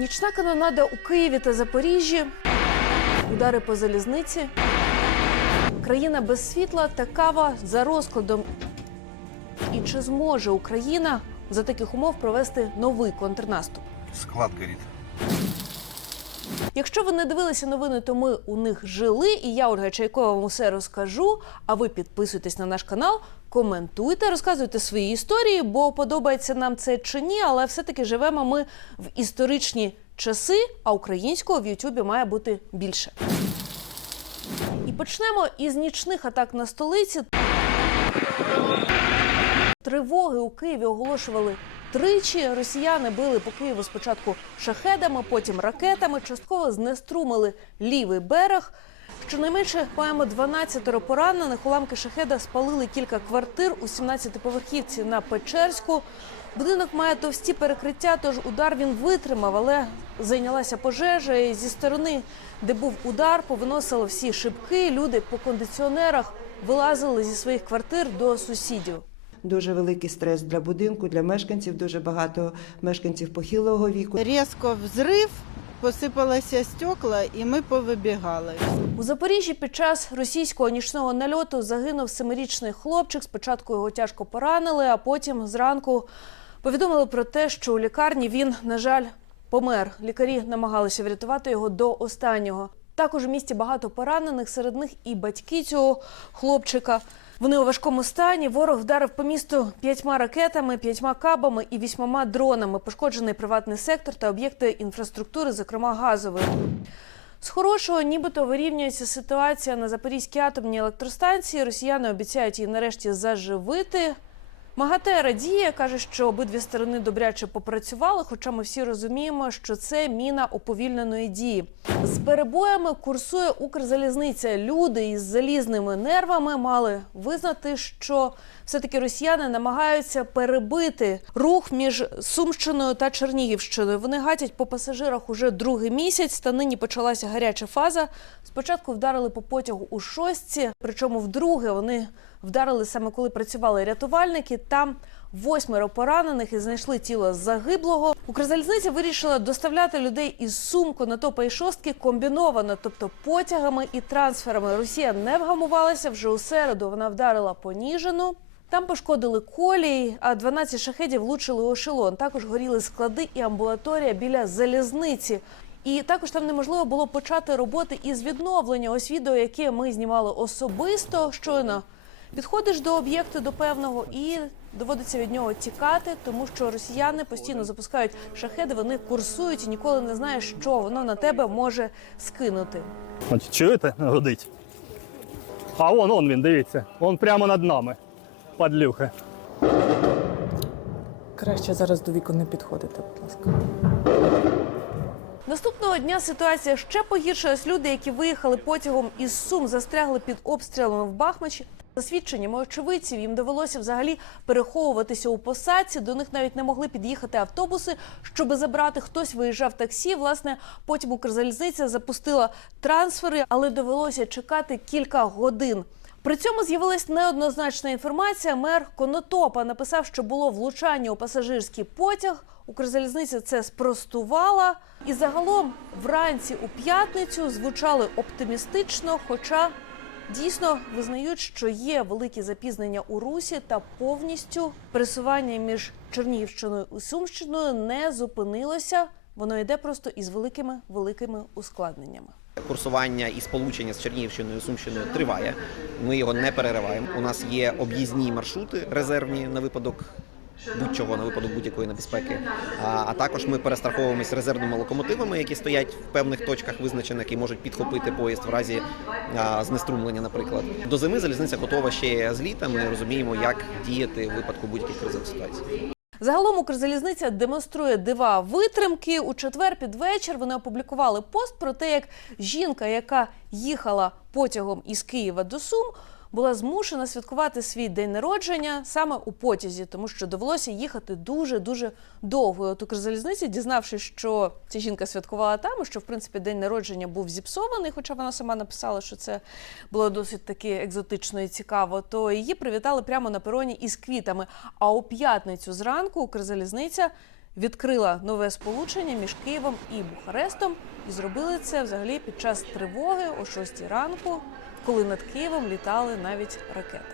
Нічна канонада у Києві та Запоріжжі, удари по залізниці, країна без світла та кава за розкладом. І чи зможе Україна за таких умов провести новий контрнаступ? Склад горит. Якщо ви не дивилися новини, то ми у них жили, і я Ольга Чайкова вам усе розкажу. А ви підписуйтесь на наш канал, коментуйте, розказуйте свої історії, бо подобається нам це чи ні, але все-таки живемо ми в історичні часи, а українського в Ютубі має бути більше. І почнемо із нічних атак на столиці. Тривоги у Києві оголошували тричі. Росіяни били по Києву спочатку шахедами, потім ракетами. Частково знеструмили лівий берег. Щонайменше маємо 12 поранених. Уламки шахеда спалили кілька квартир у 17-поверхівці на Печерську. Будинок має товсті перекриття, тож удар він витримав, але зайнялася пожежа. І зі сторони, де був удар, повиносило всі шибки. Люди по кондиціонерах вилазили зі своїх квартир до сусідів. Дуже великий стрес для будинку, для мешканців. Дуже багато мешканців похилого віку. Різко взрив, посипалися стекла, і ми повибігали. У Запоріжжі під час російського нічного нальоту загинув семирічний хлопчик. Спочатку його тяжко поранили, а потім зранку повідомили про те, що у лікарні він, на жаль, помер. Лікарі намагалися врятувати його до останнього. Також у місті багато поранених, серед них і батьки цього хлопчика. Вони у важкому стані. Ворог вдарив по місту п'ятьма ракетами, п'ятьма кабами і вісьмома дронами. Пошкоджений приватний сектор та об'єкти інфраструктури, зокрема газової. З хорошого, нібито вирівнюється ситуація на Запорізькій атомній електростанції. Росіяни обіцяють її нарешті заживити. МАГАТЕ радіє, каже, що обидві сторони добряче попрацювали, хоча ми всі розуміємо, що це міна уповільненої дії. З перебоями курсує Укрзалізниця. Люди із залізними нервами мали визнати, що все-таки росіяни намагаються перебити рух між Сумщиною та Чернігівщиною. Вони гатять по пасажирах уже другий місяць. Та нині почалася гаряча фаза. Спочатку вдарили по потягу у шостці, причому вдруге вони вдарили саме коли працювали рятувальники. Там восьмеро поранених і знайшли тіло загиблого. Укрзалізниця вирішила доставляти людей із Сум, Конотопа і шостки комбіновано, тобто потягами і трансферами. Росія не вгамувалася. Вже у середу вона вдарила по Ніжину. Там пошкодили колії, а 12 шахедів влучили у ешелон. Також горіли склади і амбулаторія біля залізниці. І також там неможливо було почати роботи із відновлення. Ось відео, яке ми знімали особисто щойно. Підходиш до об'єкту до певного і доводиться від нього тікати, тому що росіяни постійно запускають шахеди, вони курсують і ніколи не знаєш, що воно на тебе може скинути. Чуєте? Гудить. А вон, он він, дивіться. Он прямо над нами. Падлюхи. Краще зараз до вікон не підходити, будь ласка. Наступного дня ситуація ще погіршилась. Люди, які виїхали потягом із Сум, застрягли під обстрілами в Бахмачі. За свідченнями очевидців їм довелося взагалі переховуватися у посадці. До них навіть не могли під'їхати автобуси, щоби забрати. Хтось виїжджав таксі. Власне, потім Укрзалізниця запустила трансфери, але довелося чекати кілька годин. При цьому з'явилась неоднозначна інформація. Мер Конотопа написав, що було влучання у пасажирський потяг. Укрзалізниця це спростувала. І загалом вранці у п'ятницю звучали оптимістично, хоча дійсно визнають, що є великі запізнення у русі та повністю пересування між Чернігівщиною і Сумщиною не зупинилося. Воно йде просто із великими великими ускладненнями. Курсування і сполучення з Чернігівщиною і Сумщиною триває. Ми його не перериваємо. У нас є об'їзні маршрути резервні на випадок будь-чого, на випадок будь-якої небезпеки. А, а також ми перестраховуємося резервними локомотивами, які стоять в певних точках визначених і можуть підхопити поїзд в разі а, знеструмлення, наприклад. До зими залізниця готова ще з літа. Ми розуміємо, як діяти в випадку будь-яких кризових ситуацій. Загалом Укрзалізниця демонструє дива витримки. У четвер під вечір вони опублікували пост про те, як жінка, яка їхала потягом із Києва до Сум, була змушена святкувати свій день народження саме у потязі, тому що довелося їхати дуже дуже довго. І От Укрзалізниці, дізнавшись, що ця жінка святкувала там, що в принципі день народження був зіпсований, хоча вона сама написала, що це було досить таки екзотично і цікаво, то її привітали прямо на пероні із квітами. А у п'ятницю зранку Укрзалізниця відкрила нове сполучення між Києвом і Бухарестом, і зробили це взагалі під час тривоги о 6 ранку, коли над Києвом літали навіть ракети.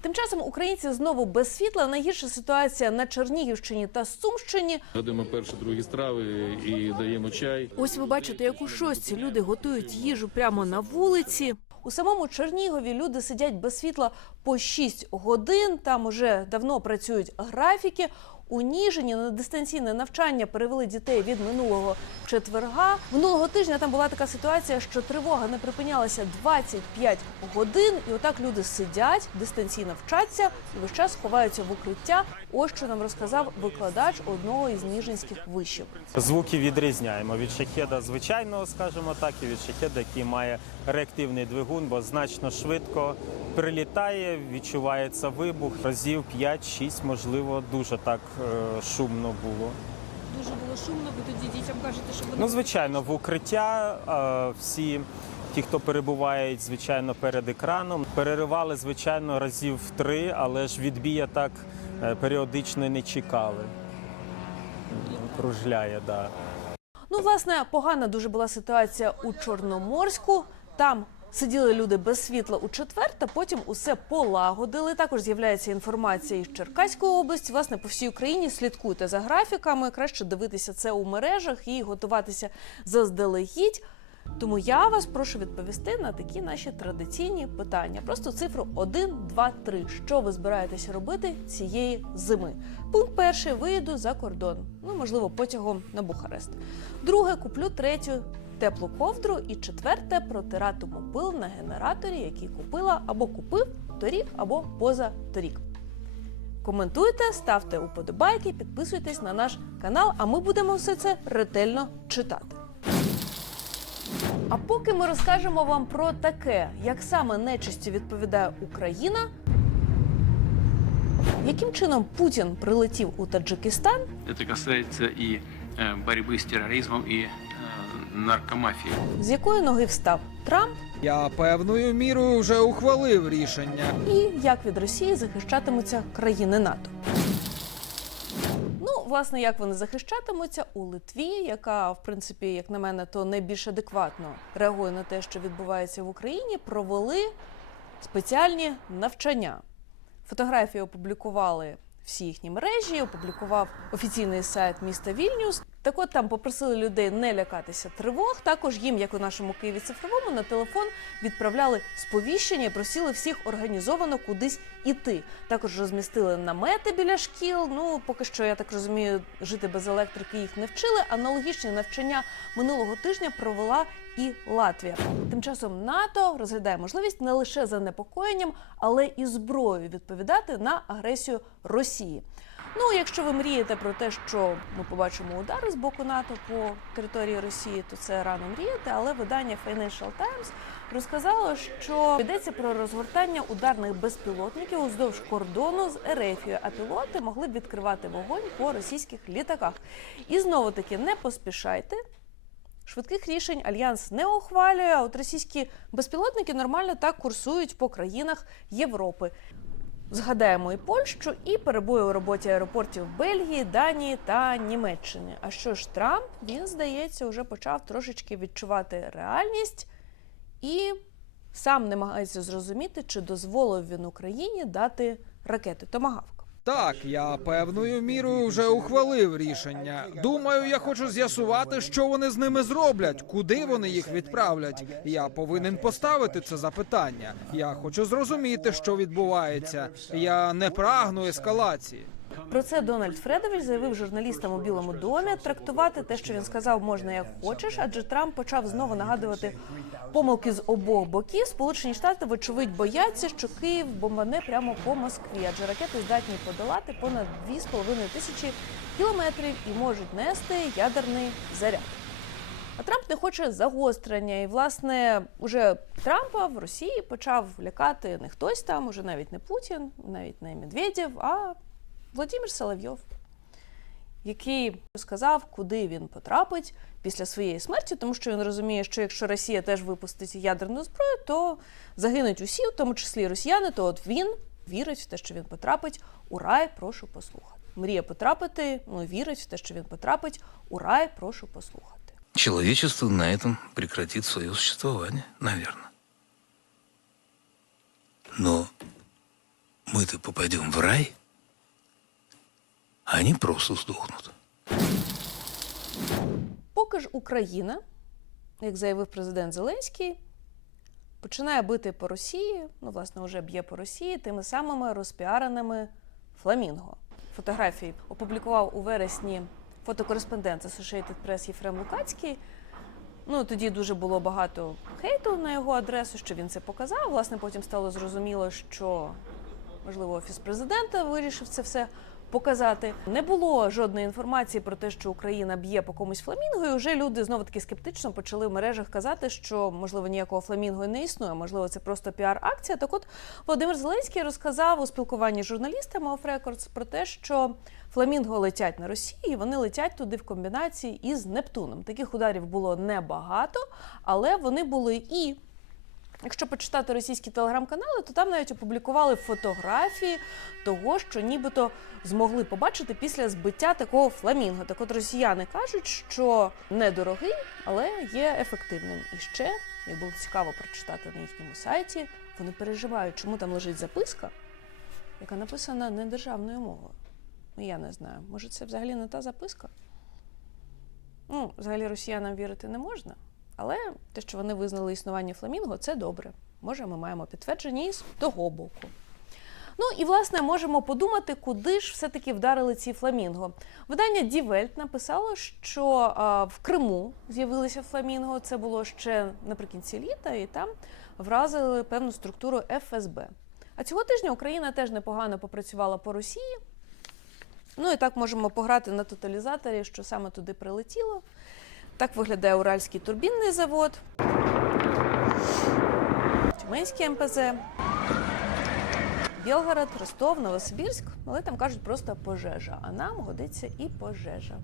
Тим часом українці знову без світла. Найгірша ситуація на Чернігівщині та Сумщині. Годимо перші другі страви і даємо чай. Ось ви бачите, як у шостці люди готують їжу прямо на вулиці. У самому Чернігові люди сидять без світла по 6 годин. Там уже давно працюють графіки. У Ніжині на дистанційне навчання перевели дітей від минулого четверга. Минулого тижня там була така ситуація, що тривога не припинялася 25 годин, і отак люди сидять, дистанційно вчаться і весь час ховаються в укриття. Ось що нам розказав викладач одного із ніжинських вишів. Звуки відрізняємо від шахеда звичайного, скажімо так, і від шахеда, який має реактивний двигун, бо значно швидко прилітає, відчувається вибух. Разів 5-6, можливо, дуже так е, шумно було. Дуже було шумно, ви тоді дітям кажете, що вони Ну, звичайно, в укриття е, всі. Ті, хто перебувають, звичайно, перед екраном, переривали, звичайно, разів в три, але ж відбія так е, періодично не чекали. Кружляє, так. Да. Ну, власне, погана дуже була ситуація у Чорноморську. Там сиділи люди без світла у четвер, та потім усе полагодили. Також з'являється інформація із Черкаської області. Власне, по всій Україні слідкуйте за графіками. Краще дивитися це у мережах і готуватися заздалегідь. Тому я вас прошу відповісти на такі наші традиційні питання. Просто цифру 1, 2, 3. Що ви збираєтеся робити цієї зими? Пункт перший виїду за кордон. Ну можливо, потягом на Бухарест. Друге, куплю третю теплу ковдру. І четверте, протиратиму пил на генераторі, який купила або купив торік, або поза торік. Коментуйте, ставте уподобайки, підписуйтесь на наш канал, а ми будемо все це ретельно читати. А поки ми розкажемо вам про таке, як саме нечистю відповідає Україна, яким чином Путін прилетів у Таджикистан, Это касается и э, борьбы с терроризмом, э, з якої ноги встав Трамп, Я певною мірою вже ухвалив рішення. і як від Росії захищатимуться країни НАТО. Ну, власне, як вони захищатимуться у Литві, яка, в принципі, як на мене, то найбільш адекватно реагує на те, що відбувається в Україні, провели спеціальні навчання. Фотографії опублікували всі їхні мережі, опублікував офіційний сайт міста Вільнюс. Так от там попросили людей не лякатися тривог. Також їм, як у нашому Києві цифровому, на телефон відправляли сповіщення і просили всіх організовано кудись іти. Також розмістили намети біля шкіл. Ну поки що я так розумію, жити без електрики їх не вчили. Аналогічні навчання минулого тижня провела і Латвія. Тим часом НАТО розглядає можливість не лише занепокоєнням, але і зброєю відповідати на агресію Росії. Ну, якщо ви мрієте про те, що ми побачимо удари з боку НАТО по території Росії, то це рано мріяти. Але видання Financial Times розказало, що йдеться про розгортання ударних безпілотників уздовж кордону з Ерефією, а пілоти могли б відкривати вогонь по російських літаках. І знову таки не поспішайте. Швидких рішень альянс не ухвалює. А от російські безпілотники нормально так курсують по країнах Європи. Згадаємо і Польщу, і перебої у роботі аеропортів Бельгії, Данії та Німеччини. А що ж Трамп, він здається, вже почав трошечки відчувати реальність і сам намагається зрозуміти, чи дозволив він Україні дати ракети Томагавк. Так, я певною мірою вже ухвалив рішення. Думаю, я хочу з'ясувати, що вони з ними зроблять, куди вони їх відправлять. Я повинен поставити це запитання. Я хочу зрозуміти, що відбувається. Я не прагну ескалації. Про це Дональд Фредович заявив журналістам у Білому домі. Трактувати те, що він сказав, можна як хочеш, адже Трамп почав знову нагадувати помилки з обох боків. Сполучені Штати, вочевидь, бояться, що Київ бомбане прямо по Москві, адже ракети здатні подолати понад 2,5 тисячі кілометрів і можуть нести ядерний заряд. А Трамп не хоче загострення, і власне уже Трампа в Росії почав лякати не хтось там, уже навіть не Путін, навіть не Медведєв, а Владимир Соловйов. який сказав, куди він потрапить після своєї смерті, тому що він розуміє, що якщо Росія теж випустить ядерну зброю, то загинуть усі, в тому числі росіяни. То от він вірить в те, що він потрапить у рай. Прошу послухати. Мріє потрапити, ну вірить в те, що він потрапить у рай. Прошу послухати. Человечество на этом прекратит свое существование, наверное. Но мы-то попадем в рай, они просто сдохнут. Поки ж Україна, як заявив президент Зеленський, починає бити по Росії, ну, власне, вже б'є по Росії тими самими розпіареними фламінго. Фотографії опублікував у вересні фотокореспондент Associated Press Єфрем Лукацький. Ну, тоді дуже було багато хейту на його адресу, що він це показав. Власне, потім стало зрозуміло, що можливо офіс президента вирішив це все показати. Не було жодної інформації про те, що Україна б'є по комусь фламінго, і вже люди знову таки скептично почали в мережах казати, що можливо ніякого фламінго не існує, можливо, це просто піар-акція. Так от Володимир Зеленський розказав у спілкуванні з журналістами Off Records про те, що фламінго летять на Росії, вони летять туди в комбінації із Нептуном. Таких ударів було небагато, але вони були і. Якщо почитати російські телеграм-канали, то там навіть опублікували фотографії того, що нібито змогли побачити після збиття такого фламінго. Так от росіяни кажуть, що недорогий, але є ефективним. І ще, як було цікаво прочитати на їхньому сайті, вони переживають, чому там лежить записка, яка написана не державною мовою. Ну, я не знаю. Може, це взагалі не та записка? Ну, взагалі росіянам вірити не можна. Але те, що вони визнали існування фламінго, це добре. Може, ми маємо підтвердження із того боку. Ну і власне можемо подумати, куди ж все-таки вдарили ці фламінго. Видання Welt написало, що а, в Криму з'явилися фламінго. Це було ще наприкінці літа, і там вразили певну структуру ФСБ. А цього тижня Україна теж непогано попрацювала по Росії. Ну і так можемо пограти на тоталізаторі, що саме туди прилетіло. Так виглядає Уральський турбінний завод, Тюменський МПЗ, Білгород, Ростов, Новосибірськ. Але там кажуть просто пожежа. А нам годиться і пожежа.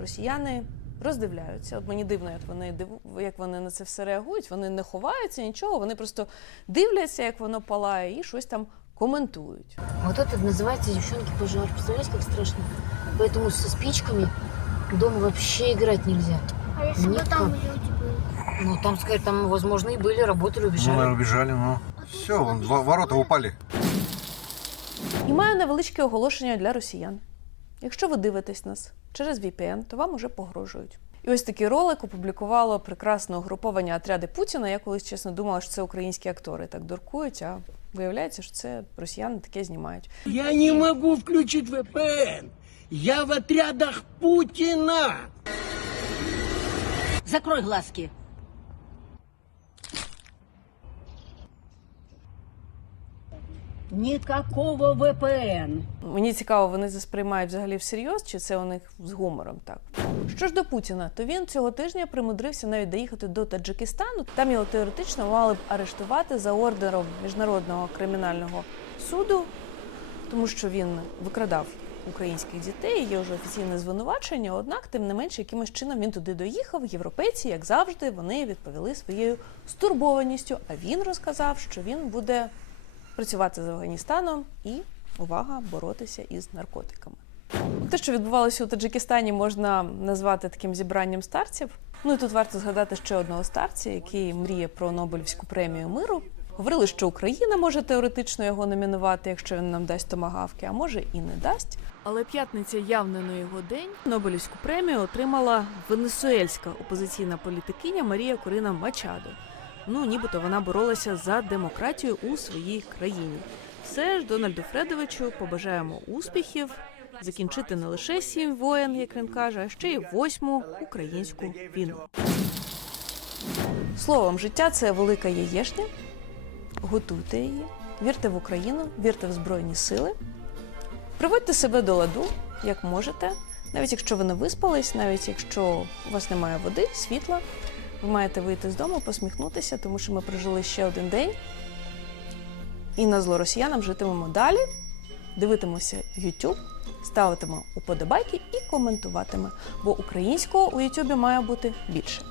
Росіяни роздивляються. От мені дивно, як вони диву- як вони на це все реагують. Вони не ховаються нічого, вони просто дивляться, як воно палає, і щось там коментують. Вот это называется девчонки пожар. Представляете, как страшно? Поэтому со спичками дома вообще играть нельзя. А если бы Никак. там люди были? Ну, там, сказать, там, возможно, и были, работали, убежали. убежали, ну. Все, вон, ворота упали. І маю невеличке оголошення для росіян. Якщо ви дивитесь нас через VPN, то вам уже погрожують. І ось такий ролик опублікувало прекрасне угруповання отряди Путіна. Я колись чесно думала, що це українські актори так дуркують, а виявляється, що це росіяни таке знімають. Я не могу включить VPN. Я в отрядах Путина. Закрой глазки. Никакого VPN. Мені цікаво, вони це сприймають взагалі всерйоз, чи це у них з гумором так. Що ж до Путіна, то він цього тижня примудрився навіть доїхати до Таджикистану. Там його теоретично мали б арештувати за ордером міжнародного кримінального суду, тому що він викрадав українських дітей. Є вже офіційне звинувачення. Однак, тим не менше, якимось чином він туди доїхав. Європейці, як завжди, вони відповіли своєю стурбованістю. А він розказав, що він буде працювати з Афганістаном і увага боротися із наркотиками. Те, що відбувалося у Таджикистані, можна назвати таким зібранням старців. Ну і тут варто згадати ще одного старця, який мріє про Нобелівську премію миру. Говорили, що Україна може теоретично його номінувати, якщо він нам дасть томагавки, а може і не дасть. Але п'ятниця явно не його день. Нобелівську премію отримала венесуельська опозиційна політикиня Марія Корина Мачадо. Ну, нібито вона боролася за демократію у своїй країні. Все ж Дональду Фредовичу побажаємо успіхів, закінчити не лише сім воєн, як він каже, а ще й восьму українську війну. Словом, життя це велика яєшня. Готуйте її, вірте в Україну, вірте в Збройні Сили. Приводьте себе до ладу, як можете, навіть якщо ви не виспались, навіть якщо у вас немає води, світла. Ви маєте вийти з дому, посміхнутися, тому що ми прожили ще один день. І на зло росіянам житимемо далі, дивитимося YouTube, ставитиме уподобайки і коментуватиме, бо українського у Ютубі має бути більше.